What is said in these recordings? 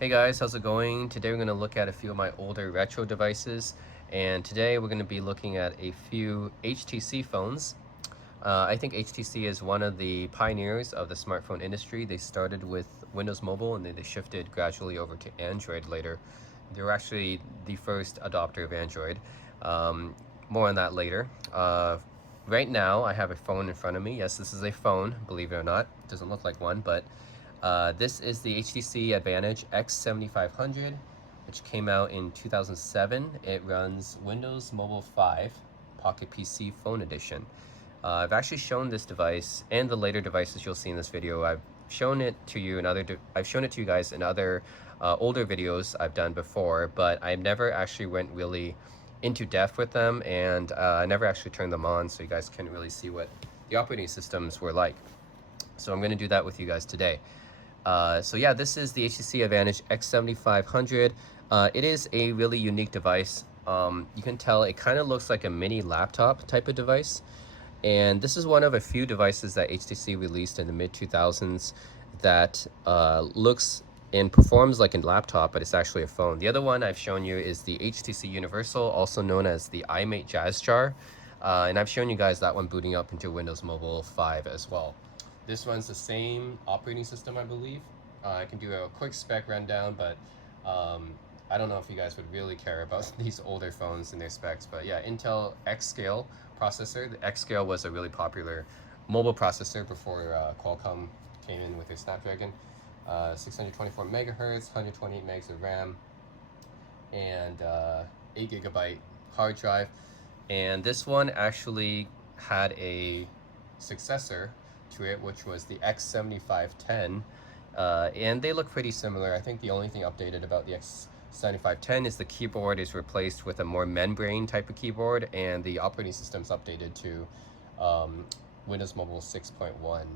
Hey guys, how's it going? Today we're going to look at a few of my older retro devices, and today we're going to be looking at a few HTC phones. I think HTC is one of the pioneers of the smartphone industry. They started with Windows Mobile and then they shifted gradually over to Android later. They were actually the first adopter of Android. Um, More on that later. Right now, I have a phone in front of me. Yes, this is a phone, believe it or not. It doesn't look like one, but this is the HTC Advantage X7500, which came out in 2007. It runs Windows Mobile 5 Pocket PC Phone Edition. I've actually shown this device and the later devices you'll see in this video. I've shown it to you I've shown it to you guys in other older videos I've done before, but I never actually went really into depth with them, and I never actually turned them on, so you guys can really see what the operating systems were like. So I'm going to do that with you guys today. So yeah, this is the HTC Advantage X7500. It is a really unique device. You can tell it kind of looks like a mini laptop type of device. And this is one of a few devices that HTC released in the mid-2000s that looks and performs like a laptop, but it's actually a phone. The other one I've shown you is the HTC Universal, also known as the iMate Jazz Jar. And I've shown you guys that one booting up into Windows Mobile 5 as well. This runs the same operating system, I believe. I can do a quick spec rundown, but I don't know if you guys would really care about these older phones and their specs. But yeah, Intel X-Scale processor. The X-Scale was a really popular mobile processor before Qualcomm came in with their Snapdragon. 624 megahertz, 128 megs of RAM, and 8 gigabyte hard drive. And this one actually had a successor to it, which was the X7510, and they look pretty similar. I think the only thing updated about the X7510 is the keyboard is replaced with a more membrane type of keyboard, and the operating system's updated to Windows Mobile 6.1.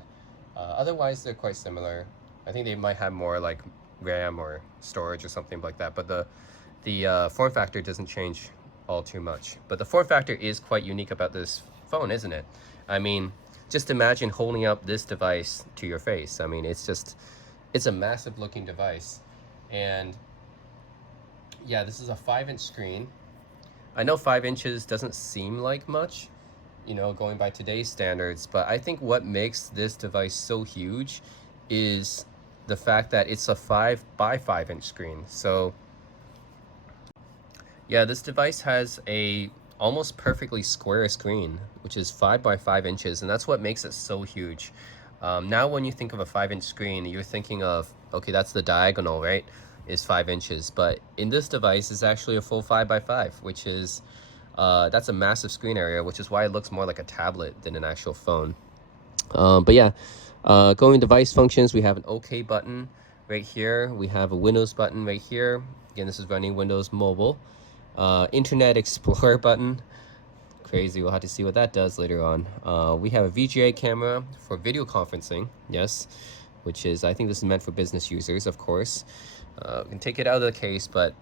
Otherwise, they're quite similar. I think they might have more like RAM or storage or something like that, but the form factor doesn't change all too much. But the form factor is quite unique about this phone, isn't it? I mean, just imagine holding up this device to your face. I mean, it's a massive looking device. And yeah, this is a 5-inch screen. I know 5 inches doesn't seem like much, you know, going by today's standards, but I think what makes this device so huge is the fact that it's a 5 by 5 inch screen. So yeah, this device has a almost perfectly square screen, which is 5 by 5 inches, and that's what makes it so huge. Now when you think of a 5-inch screen, you're thinking of, okay, that's the diagonal, right, is 5 inches, but in this device is actually a full 5 by 5, which is that's a massive screen area, which is why it looks more like a tablet than an actual phone. But yeah, going device functions, we have an OK button right here. We have a Windows button right here. Again, this is running Windows Mobile. Internet Explorer button. Crazy, we'll have to see what that does later on. We have a VGA camera for video conferencing, yes, which is, I think this is meant for business users, of course. We can take it out of the case, but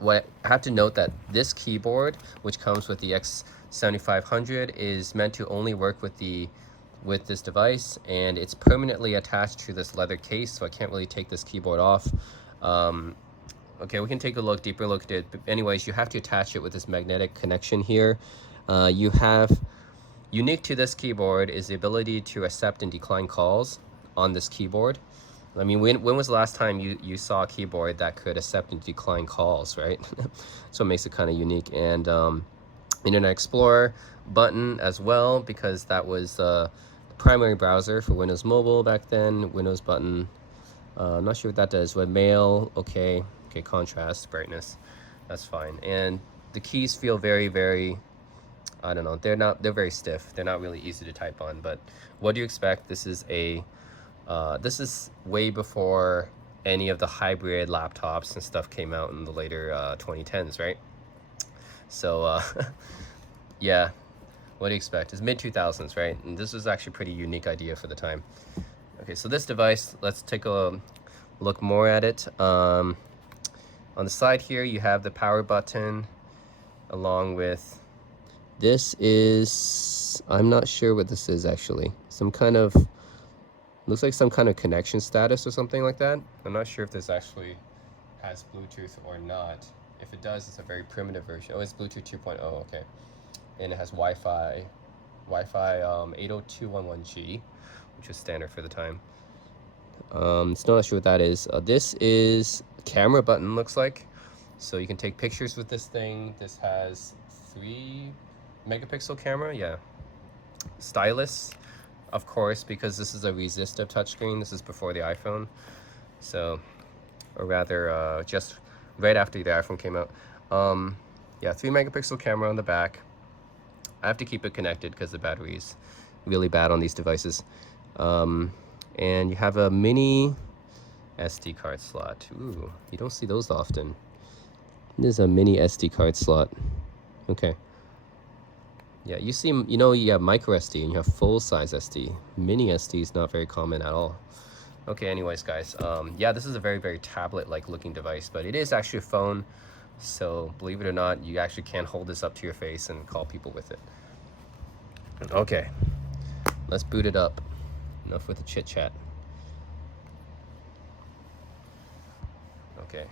I have to note that this keyboard, which comes with the X7500, is meant to only work with this device, and it's permanently attached to this leather case, so I can't really take this keyboard off. Okay, we can take a deeper look at it. But anyways, you have to attach it with this magnetic connection here. You have, unique to this keyboard is the ability to accept and decline calls on this keyboard. I mean, when was the last time you saw a keyboard that could accept and decline calls, right? So it makes it kind of unique. And Internet Explorer button as well, because that was the primary browser for Windows Mobile back then. Windows button. I'm not sure what that does. Webmail, okay, contrast, brightness, that's fine. And the keys feel very, very, I don't know, they're very stiff. They're not really easy to type on, but what do you expect? This is this is way before any of the hybrid laptops and stuff came out in the later 2010s, right? So yeah, what do you expect? It's mid-2000s, right? And this was actually a pretty unique idea for the time. Okay, so this device, let's take a look more at it. On the side here, you have the power button, along with, this is, I'm not sure what this is actually. Some kind of Looks like some kind of connection status or something like that. I'm not sure if this actually has Bluetooth or not. If it does, it's a very primitive version. Oh, it's Bluetooth 2.0, okay. And it has Wi-Fi 802.11g, which is standard for the time. Still not sure what that is. This is camera button, looks like. So you can take pictures with this thing. This has 3 megapixel camera, yeah. Stylus, of course, because this is a resistive touchscreen. This is before the iPhone. So, or rather, just right after the iPhone came out. Yeah, 3 megapixel camera on the back. I have to keep it connected because the battery is really bad on these devices. And you have a mini SD card slot. Ooh, you don't see those often. There's a mini SD card slot. Okay. Yeah, you see, you know, you have micro SD and you have full size SD. Mini SD is not very common at all. Okay, anyways, guys, yeah, this is a very, very tablet-like looking device, but it is actually a phone. So believe it or not, you actually can hold this up to your face and call people with it. Okay, let's boot it up. Enough with the chit chat. Okay,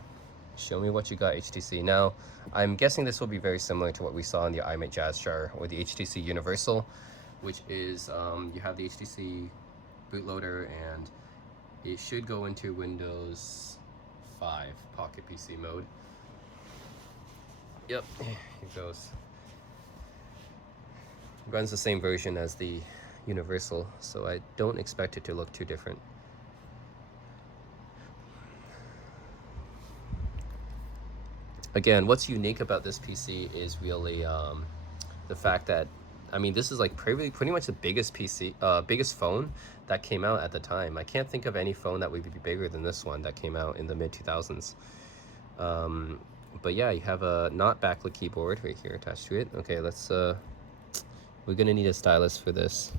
show me what you got, HTC. Now, I'm guessing this will be very similar to what we saw in the iMate Jazz Jar or the HTC Universal, which is you have the HTC bootloader and it should go into Windows 5 Pocket PC mode. Yep, here it goes. Runs the same version as the Universal, so I don't expect it to look too different. Again, what's unique about this PC is really the fact that, I mean, this is like pretty much the biggest biggest phone that came out at the time. I can't think of any phone that would be bigger than this one that came out in the mid 2000s. But yeah, you have a not backlit keyboard right here attached to it. Okay, let's we're gonna need a stylus for this.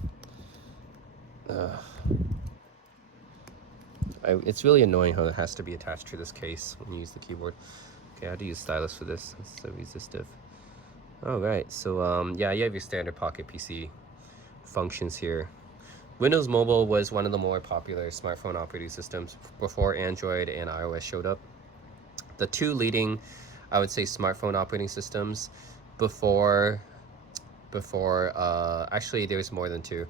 It's really annoying how it has to be attached to this case when you use the keyboard. Okay, how to use stylus for this? It's so resistive. All right, so yeah, you have your standard Pocket PC functions here. Windows Mobile was one of the more popular smartphone operating systems before Android and iOS showed up. The two leading, I would say, smartphone operating systems before actually there was more than two.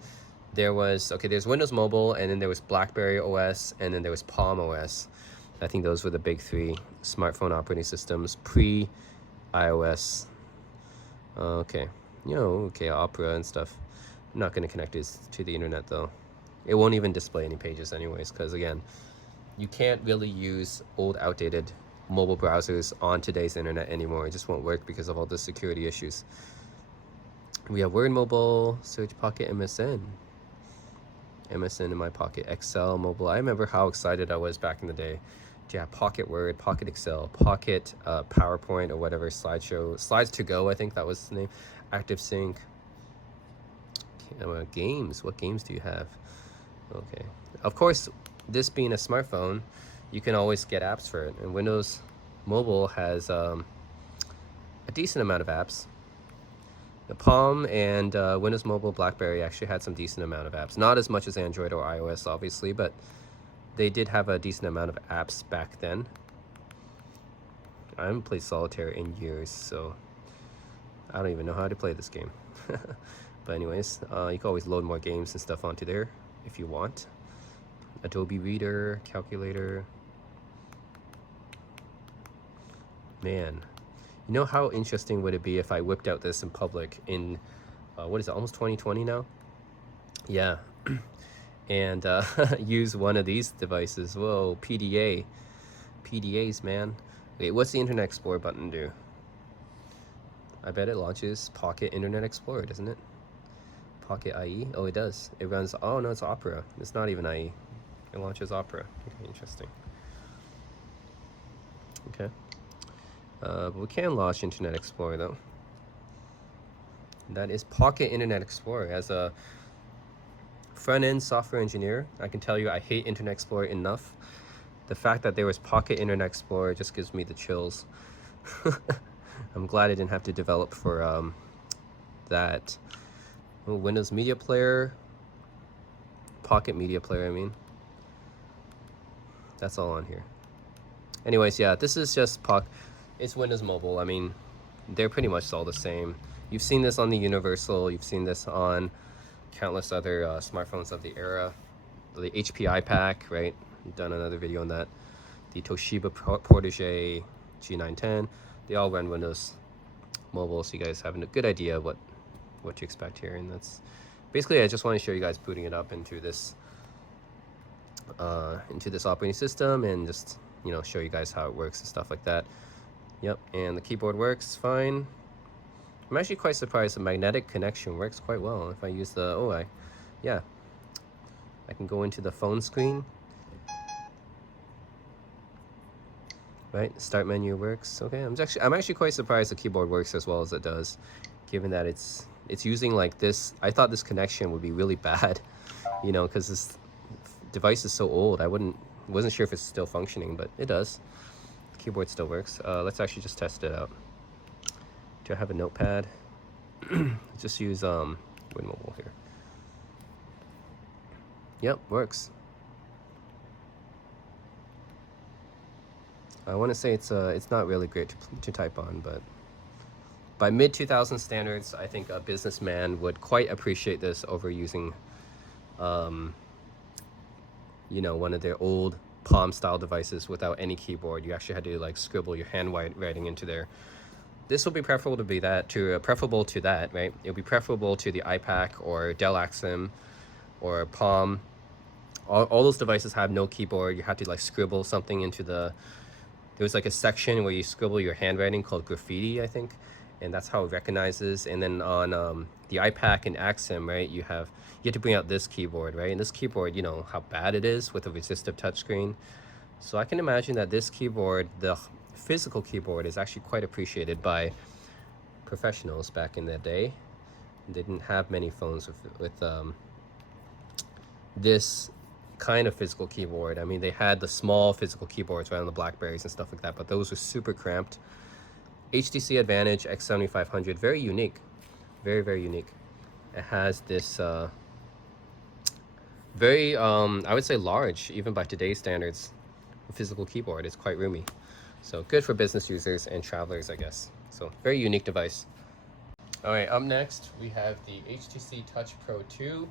There's Windows Mobile, and then there was BlackBerry OS, and then there was Palm OS. I think those were the big 3 smartphone operating systems pre-iOS. Okay, okay, Opera and stuff. I'm not going to connect this to the internet though. It won't even display any pages anyways, because again, you can't really use old, outdated mobile browsers on today's internet anymore. It just won't work because of all the security issues. We have Word Mobile, Search Pocket, MSN in my pocket, Excel Mobile. I remember how excited I was back in the day to have Pocket Word, Pocket Excel, Pocket PowerPoint or whatever, slideshow, Slides to Go, I think that was the name, ActiveSync. Games, what games do you have? Okay, of course, this being a smartphone, you can always get apps for it, and Windows Mobile has a decent amount of apps. The Palm and Windows Mobile, BlackBerry actually had some decent amount of apps. Not as much as Android or iOS, obviously, but they did have a decent amount of apps back then. I haven't played Solitaire in years, so I don't even know how to play this game. But anyways, you can always load more games and stuff onto there if you want. Adobe Reader, calculator. Man. You know how interesting would it be if I whipped out this in public in, what is it, almost 2020 now? Yeah. And use one of these devices. Whoa, PDA. PDAs, man. Wait, what's the Internet Explorer button do? I bet it launches Pocket Internet Explorer, doesn't it? Pocket IE? Oh, it does. It runs, oh no, it's Opera. It's not even IE. It launches Opera. Okay, interesting. Okay. But we can launch Internet Explorer though. That is Pocket Internet Explorer. As a front-end software engineer, I can tell you I hate Internet Explorer enough. The fact that there was Pocket Internet Explorer just gives me the chills. I'm glad I didn't have to develop for that. Oh, Windows Media Player, Pocket Media Player, I mean. That's all on here. Anyways, yeah, this is just it's Windows Mobile. I mean, they're pretty much all the same. You've seen this on the Universal. You've seen this on countless other smartphones of the era. The HP iPac, right? I've done another video on that. The Toshiba Protege G910. They all run Windows Mobile, so you guys have a good idea what to expect here. And that's basically, I just want to show you guys booting it up into this operating system, and just, you know, show you guys how it works and stuff like that. Yep, and the keyboard works fine. I'm actually quite surprised the magnetic connection works quite well. If I use the yeah, I can go into the phone screen. Right, start menu works. Okay, I'm actually quite surprised the keyboard works as well as it does, given that it's using like this. I thought this connection would be really bad, you know, because this device is so old. Wasn't sure if it's still functioning, but it does. The keyboard still works. Let's actually just test it out. Do I have a notepad? Just use WinMobile here. Yep, works. I want to say it's not really great to type on, but by mid-2000 standards, I think a businessman would quite appreciate this over using, you know, one of their old Palm-style devices without any keyboard. You actually had to like scribble your handwriting into there. This would be preferable to that, right? It would be preferable to the iPac or Dell Axim or Palm. All those devices have no keyboard. You had to like scribble something into there was like a section where you scribble your handwriting called graffiti, I think, and that's how it recognizes. And then on the iPac and Axim, right, you have to bring out this keyboard, right? And this keyboard, you know how bad it is with a resistive touchscreen. So I can imagine that this keyboard, the physical keyboard, is actually quite appreciated by professionals back in the day. They didn't have many phones with this kind of physical keyboard. I mean, they had the small physical keyboards right on the Blackberries and stuff like that, but those were super cramped. HTC Advantage X7500, very unique, very, very unique. It has this very I would say large, even by today's standards, physical keyboard. It's quite roomy, so good for business users and travelers, I guess. So very unique device. All right, up next we have the HTC Touch Pro 2,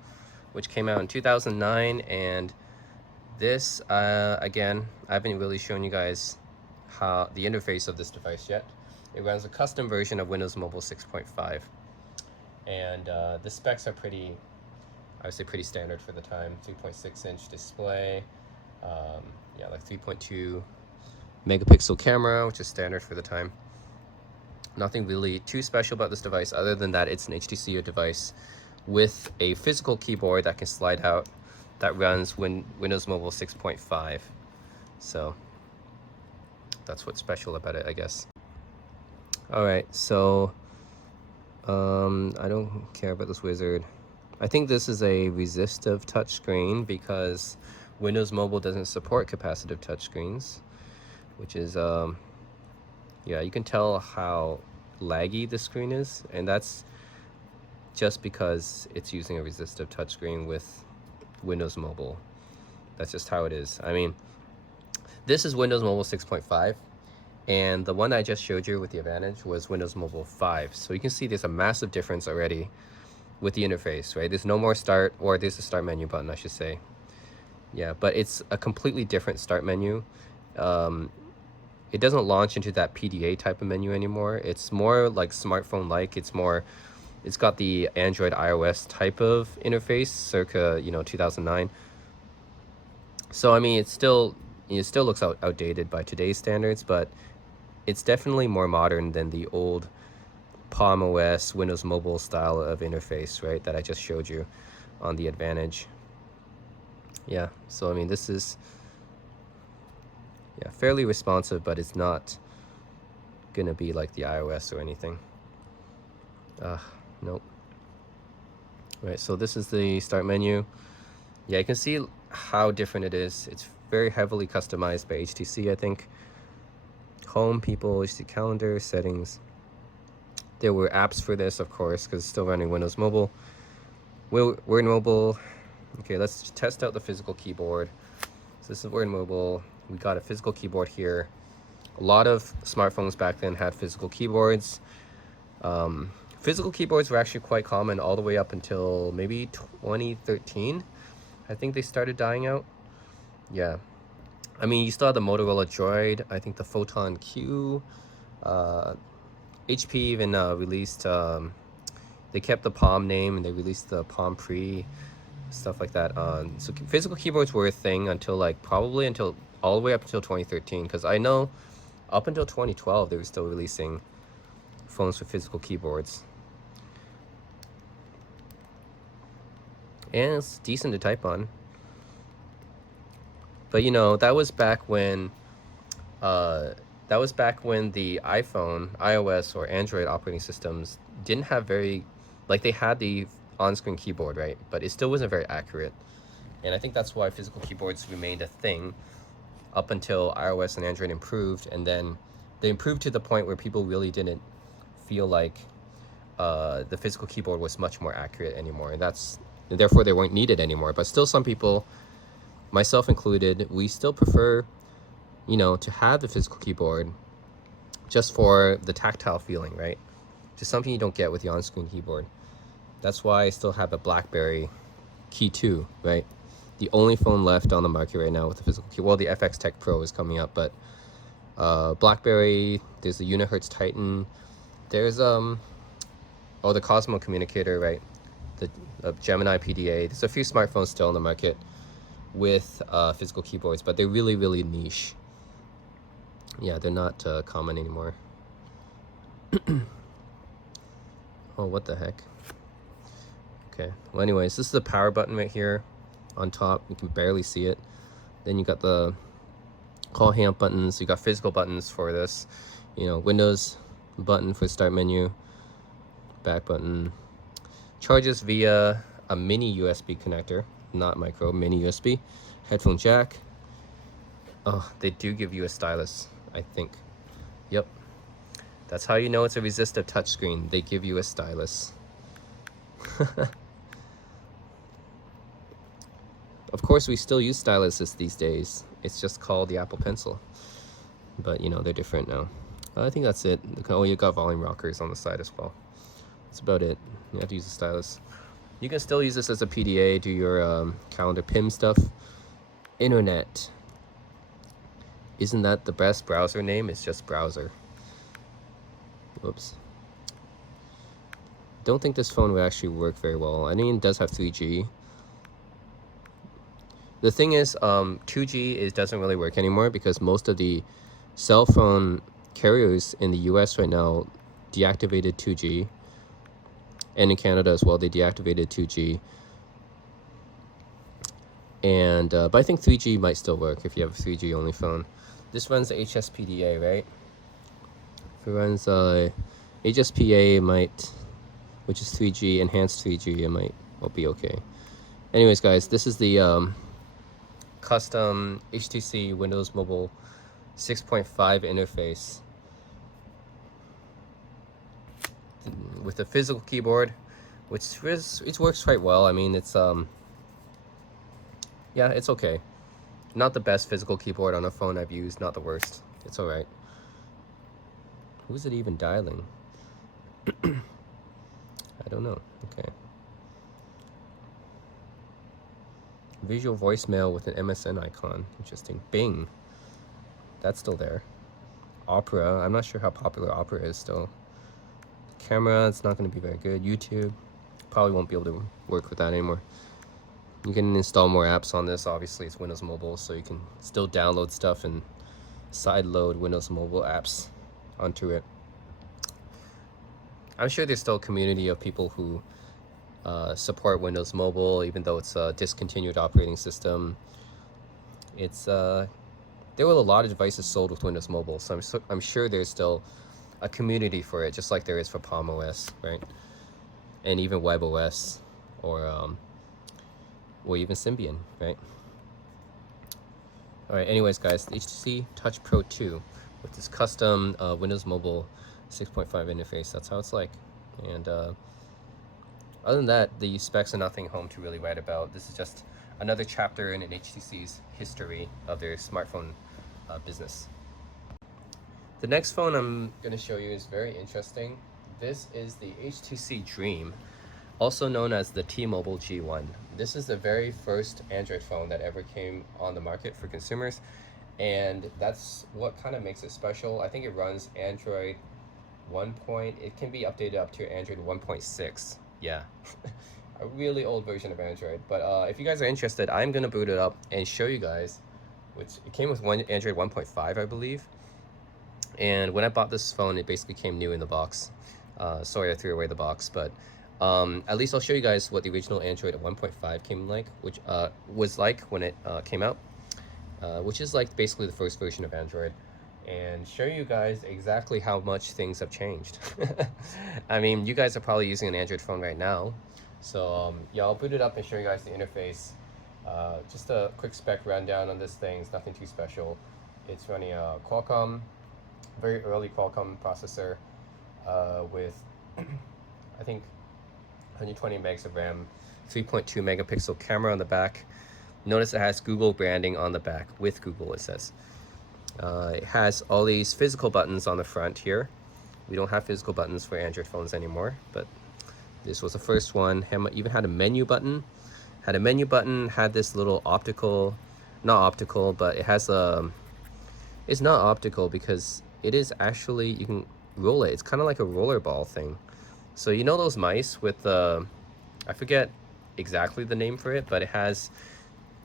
which came out in 2009, and this again, I haven't really shown you guys how the interface of this device yet. It runs a custom version of Windows Mobile 6.5, and the specs are pretty, I would say, pretty standard for the time. 3.6-inch display, yeah, like 3.2 megapixel camera, which is standard for the time. Nothing really too special about this device other than that it's an HTC device with a physical keyboard that can slide out, that runs Windows Mobile 6.5. So that's what's special about it, I guess. All right, so I don't care about this wizard. I think this is a resistive touchscreen because Windows Mobile doesn't support capacitive touchscreens, which is yeah, you can tell how laggy the screen is, and that's just because it's using a resistive touchscreen with Windows Mobile. That's just how it is. I mean, this is Windows Mobile 6.5, and the one I just showed you with the Advantage was Windows Mobile 5. So you can see there's a massive difference already with the interface, right? There's no more start, or there's a start menu button, I should say. Yeah, but it's a completely different start menu. It doesn't launch into that PDA type of menu anymore. It's more like smartphone-like. It's got the Android iOS type of interface, circa 2009. So I mean, it still looks outdated by today's standards, but it's definitely more modern than the old Palm OS Windows Mobile style of interface, right, that I just showed you on the Advantage. Yeah, so I mean, this is fairly responsive, but it's not gonna be like the iOS or anything. Nope. All right, so this is the start menu. Yeah, you can see how different it is. It's very heavily customized by HTC, I think. Home, people, HTC calendar, settings. There were apps for this, of course, because it's still running Windows Mobile. Word Mobile, Okay, let's test out the physical keyboard. So this is Word Mobile. We got a physical keyboard here. A lot of smartphones back then had physical keyboards. Physical keyboards were actually quite common all the way up until maybe 2013. I think they started dying out. Yeah. I mean, you still had the Motorola Droid, I think the Photon Q. HP even released, they kept the Palm name and they released the Palm Pre, stuff like that. So physical keyboards were a thing until probably until all the way up until 2013, because I know up until 2012 they were still releasing phones with physical keyboards. And it's decent to type on. But you know, that was back when the iPhone, iOS, or Android operating systems didn't have very, they had the on-screen keyboard, right? But it still wasn't very accurate. And I think that's why physical keyboards remained a thing up until iOS and Android improved, and then they improved to the point where people really didn't feel like the physical keyboard was much more accurate anymore, and therefore they weren't needed anymore. But still, some people, myself included, we still prefer, you know, to have the physical keyboard just for the tactile feeling, right? Just something you don't get with the on-screen keyboard. That's why I still have a BlackBerry Key 2, right? The only phone left on the market right now with the physical keyboard. Well, the FX Tech Pro is coming up, but BlackBerry, there's the Unihertz Titan, there's the Cosmo communicator, right? The Gemini PDA. There's a few smartphones still on the market with physical keyboards, but they're really, really niche. Yeah, they're not common anymore. Oh, what the heck? Okay, well anyways, this is the power button right here on top. You can barely see it. Then you got the call hang up buttons. You got physical buttons for this, you know, Windows button for start menu, back button. Charges via a mini USB connector, not micro, mini USB. Headphone jack. Oh, they do give you a stylus, I think. Yep, that's how you know it's a resistive touchscreen. They give you a stylus. Of course, we still use styluses these days. It's just called the Apple Pencil. But, you know, they're different now. I think that's it. Oh, you got volume rockers on the side as well. That's about it. You have to use a stylus. You can still use this as a PDA, do your calendar PIM stuff. Internet. Isn't that the best browser name? It's just browser. Whoops. Don't think this phone would actually work very well. I mean, it does have 3G. The thing is, 2G doesn't really work anymore because most of the cell phone carriers in the US right now deactivated 2G. And in Canada as well, they deactivated 2G. And but I think 3G might still work if you have a 3G only phone. This runs HSPDA, right? If it runs HSPA, might, which is 3G, enhanced 3G, it might be okay. Anyways, guys, this is the custom HTC Windows Mobile 6.5 interface with a physical keyboard, which it works quite well. I mean, it's yeah, it's okay. Not the best physical keyboard on a phone I've used, not the worst. It's all right. Who's it even dialing? I don't know. Okay. Visual voicemail with an MSN icon. Interesting. Bing. That's still there. Opera. I'm not sure how popular Opera is still. Camera, it's not going to be very good. YouTube. Probably won't be able to work with that anymore. You can install more apps on this. Obviously, it's Windows Mobile, so you can still download stuff and sideload Windows Mobile apps onto it. I'm sure there's still a community of people who support Windows Mobile, even though it's a discontinued operating system. It's there were a lot of devices sold with Windows Mobile, so I'm sure there's still a community for it, just like there is for Palm OS, right? And even WebOS, or even Symbian, right? All right. Anyways, guys, the HTC Touch Pro 2 with this custom Windows Mobile 6.5 interface. That's how it's like, and Other than that, the specs are nothing home to really write about. This is just another chapter in an HTC's history of their smartphone business. The next phone I'm going to show you is very interesting. This is the HTC Dream, also known as the T-Mobile G1. This is the very first Android phone that ever came on the market for consumers, and that's what kind of makes it special. I think it runs Android 1. It can be updated up to Android 1.6. Yeah, a really old version of Android. But if you guys are interested, I'm gonna boot it up and show you guys. Which it came with Android 1.5, I believe. And when I bought this phone, it basically came new in the box. Sorry, I threw away the box, but at least I'll show you guys what the original Android 1.5 came like, which was like when it came out, which is like basically the first version of Android, and show you guys exactly how much things have changed. I mean, you guys are probably using an Android phone right now, so yeah, I'll boot it up and show you guys the interface. Just a quick spec rundown on this thing. It's nothing too special. It's running a Qualcomm, very early Qualcomm processor with I think 120 megs of RAM, 3.2 megapixel camera on the back. Notice it has Google branding on the back, with Google it says. It has all these physical buttons on the front here. We don't have physical buttons for Android phones anymore, but this was the first one. Even had a menu button. Had this little optical, not optical, but it has a, it's not optical because it is actually, you can roll it. It's kind of like a roller ball thing. So you know those mice with, I forget exactly the name for it, but it has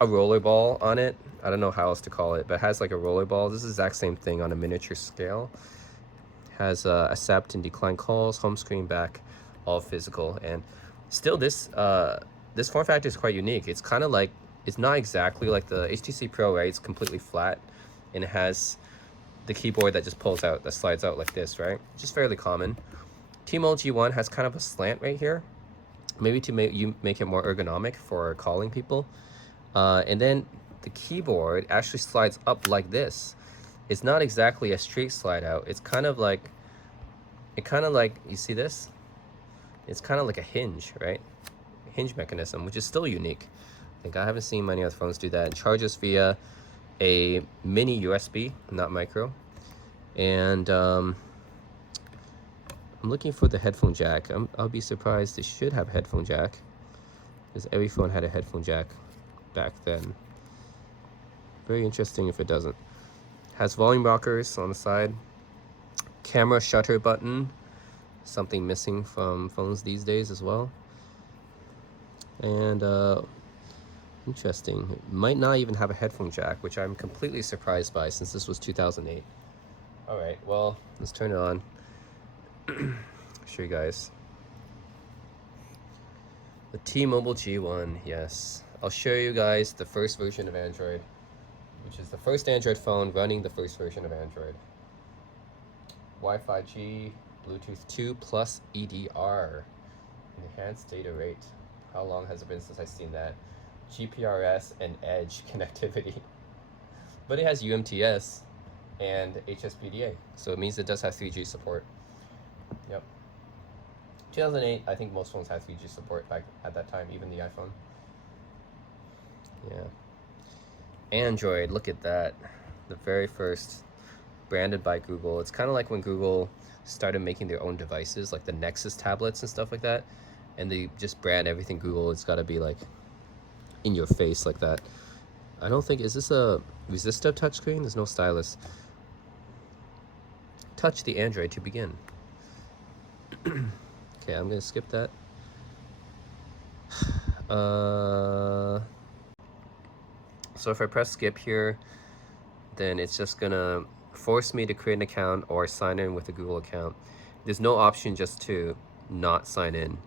a roller ball on it. I don't know how else to call it, but it has like a roller ball. This is the exact same thing on a miniature scale. Has accept and decline calls, home screen, back, all physical. And still this this form factor is quite unique. It's kind of like, it's not exactly like the HTC Pro, right? It's completely flat, and it has the keyboard that just pulls out, that slides out like this, right? Which is fairly common. T-Mobile G1 has kind of a slant right here, maybe to make it more ergonomic for calling people. And then the keyboard actually slides up like this. It's not exactly a straight slide out. It's kind of like, you see this? It's kind of like a hinge, right? A hinge mechanism, which is still unique. I think I haven't seen many other phones do that. It charges via a mini USB, not micro. And I'm looking for the headphone jack. I'll be surprised. It should have a headphone jack, because every phone had a headphone jack back then. Very interesting if it doesn't. Has volume rockers on the side. Camera shutter button, something missing from phones these days as well. And interesting, it might not even have a headphone jack, which I'm completely surprised by since this was 2008. All right, well, let's turn it on. Show you guys. The T-Mobile G1, yes. I'll show you guys the first version of Android, which is the first Android phone running the first version of Android. Wi-Fi G, Bluetooth 2 plus EDR, enhanced data rate. How long has it been since I've seen that? GPRS and Edge connectivity. But it has UMTS and HSPDA, so it means it does have 3G support. Yep. 2008, I think most phones had 3G support back at that time, even the iPhone. Yeah. Android, look at that. The very first, branded by Google. It's kind of like when Google started making their own devices, like the Nexus tablets and stuff like that, and they just brand everything Google. It's got to be like in your face like that. I don't think, is this a resistive touchscreen? There's no stylus. Touch the Android to begin. Okay, I'm gonna skip that. So if I press skip here, then it's just gonna force me to create an account or sign in with a Google account. There's no option just to not sign in.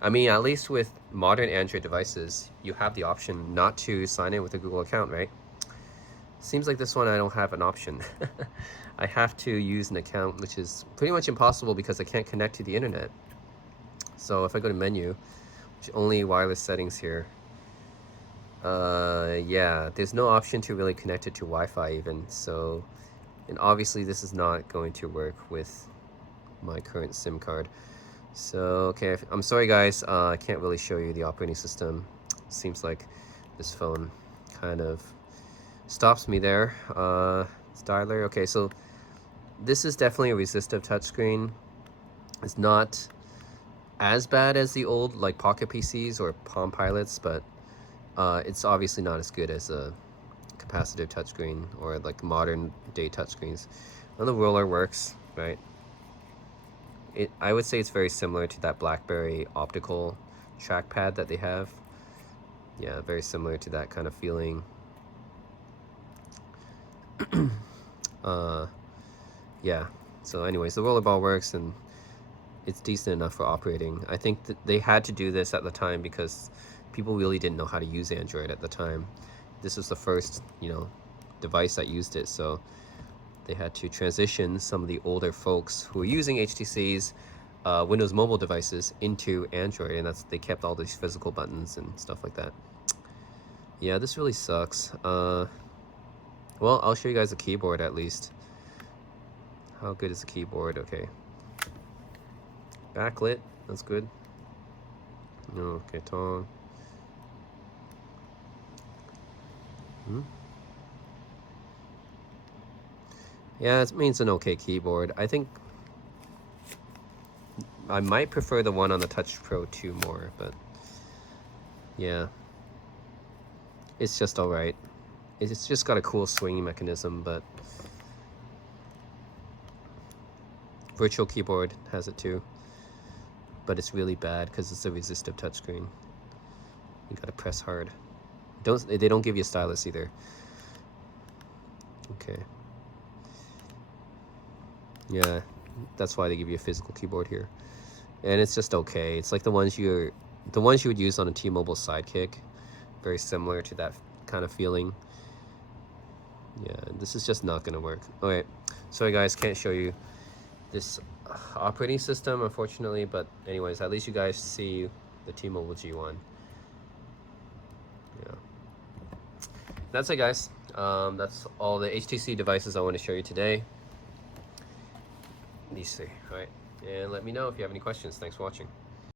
I mean, at least with modern Android devices, you have the option not to sign in with a Google account, right? Seems like this one I don't have an option. I have to use an account, which is pretty much impossible because I can't connect to the internet. So if I go to menu, which only wireless settings here, yeah, there's no option to really connect it to Wi-Fi even. So, and obviously this is not going to work with my current SIM card. So, okay, I'm sorry guys, I can't really show you the operating system. Seems like this phone kind of stops me there. Styler, okay, so this is definitely a resistive touchscreen. It's not as bad as the old like Pocket PCs or Palm Pilots, but it's obviously not as good as a capacitive touchscreen or like modern day touchscreens. And the roller works, right? I would say it's very similar to that BlackBerry optical trackpad that they have. Yeah, very similar to that kind of feeling. Yeah, so anyways, the rollerball works and it's decent enough for operating. I think that they had to do this at the time because people really didn't know how to use Android at the time. This was the first, device that used it, so they had to transition some of the older folks who were using HTC's Windows mobile devices into Android, and they kept all these physical buttons and stuff like that. Yeah, this really sucks. Well, I'll show you guys the keyboard at least. How good is the keyboard? Okay. Backlit, that's good. Okay, Tom. Yeah, it means an okay keyboard. I think I might prefer the one on the Touch Pro 2 more, but yeah, it's just alright. It's just got a cool swinging mechanism, but Virtual Keyboard has it too. But it's really bad because it's a resistive touchscreen. You gotta press hard. They don't give you a stylus either. Okay. Yeah, that's why they give you a physical keyboard here. And it's just okay. It's like the ones you would use on a T-Mobile Sidekick. Very similar to that kind of feeling. Yeah, this is just not gonna work. Okay, sorry guys, can't show you this operating system unfortunately, but anyways, at least you guys see the T-Mobile G1. Yeah, that's it guys. That's all the HTC devices I want to show you today. These three. All right, and let me know if you have any questions. Thanks for watching.